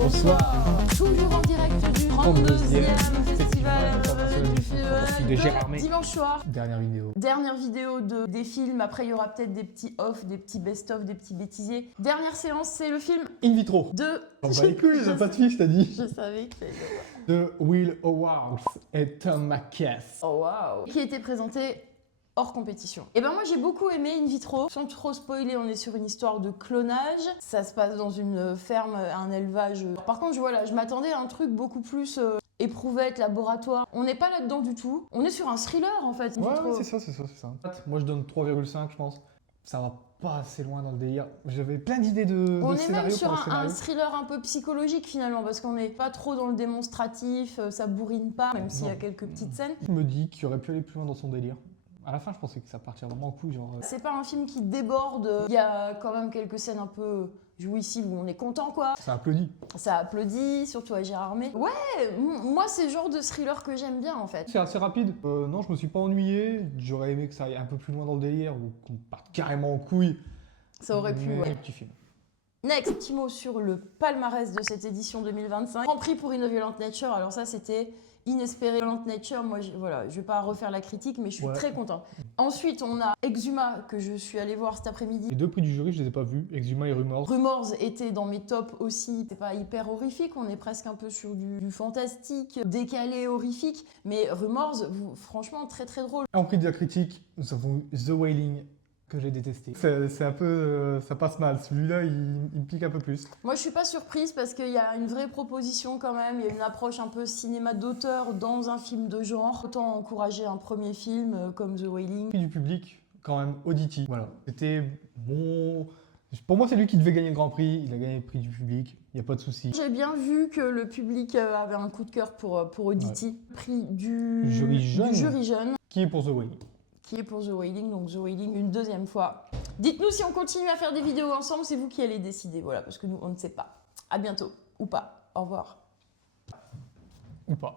Bonsoir. Toujours en direct du 32e Festival du film de Gérard May. dimanche soir. Dernière vidéo. Dernière vidéo des films. Après, il y aura peut-être des petits off, des petits best-of, des petits bêtisiers. Dernière séance, c'est le film In vitro. de... On va les couilles, j'ai pas de fiche, t'as dit. Je savais que t'allais De Will Howard et Tom McKess. Oh waouh. Qui a été présenté hors compétition. Et ben moi j'ai beaucoup aimé In Vitro. Sans trop spoiler, on est sur une histoire de clonage. Ça se passe dans une ferme, un élevage. Par contre, je m'attendais à un truc beaucoup plus éprouvette, laboratoire. On n'est pas là-dedans du tout. On est sur un thriller en fait. Ouais, c'est ça. Moi je donne 3,5 je pense. Ça va pas assez loin dans le délire. J'avais plein d'idées de On est scénario même sur pour le un scénario. thriller un peu psychologique finalement, parce qu'on n'est pas trop dans le démonstratif, ça bourrine pas, même s'il y a quelques petites scènes. Je me dis qu'il aurait pu aller plus loin dans son délire. À la fin, je pensais que ça partirait vraiment en couille, genre... C'est pas un film qui déborde, il y a quand même quelques scènes un peu jouissives où on est content quoi. Ça applaudit. Ça applaudit, surtout à Gérard May. Ouais, moi c'est le genre de thriller que j'aime bien en fait. C'est assez rapide. Non, je me suis pas ennuyé. J'aurais aimé que ça aille un peu plus loin dans le délire ou qu'on parte carrément en couille. Ça aurait pu, Mais ouais. petit film. Next, petit mot sur le palmarès de cette édition 2025. Grand prix pour In Violent Nature, alors ça c'était inespéré. Violent Nature, moi je vais pas refaire la critique, mais je suis très contente. Ensuite, on a Exhuma, que je suis allée voir cet après-midi. Les deux prix du jury, je les ai pas vus. Exhuma et Rumors. Rumors était dans mes tops aussi. C'est pas hyper horrifique, on est presque un peu sur du fantastique, décalé, horrifique. Mais Rumors, franchement, très très drôle. En prix de la critique, nous avons The Wailing, que j'ai détesté. C'est un peu... ça passe mal. Celui-là, il me pique un peu plus. Moi, je suis pas surprise parce qu'il y a une vraie proposition quand même. Il y a une approche un peu cinéma d'auteur dans un film de genre. Autant encourager un premier film comme The Wailing. Prix du public, quand même, Auditi. Voilà. C'était bon... Pour moi, c'est lui qui devait gagner le Grand Prix. Il a gagné le prix du public. Il n'y a pas de souci. J'ai bien vu que le public avait un coup de cœur pour Auditi. Ouais. Prix du jury jeune. Qui est pour The Wailing. Qui est pour The Wailing, donc The Wailing une deuxième fois. Dites-nous si on continue à faire des vidéos ensemble, c'est vous qui allez décider, voilà, parce que nous, on ne sait pas. À bientôt, ou pas. Au revoir. Ou pas.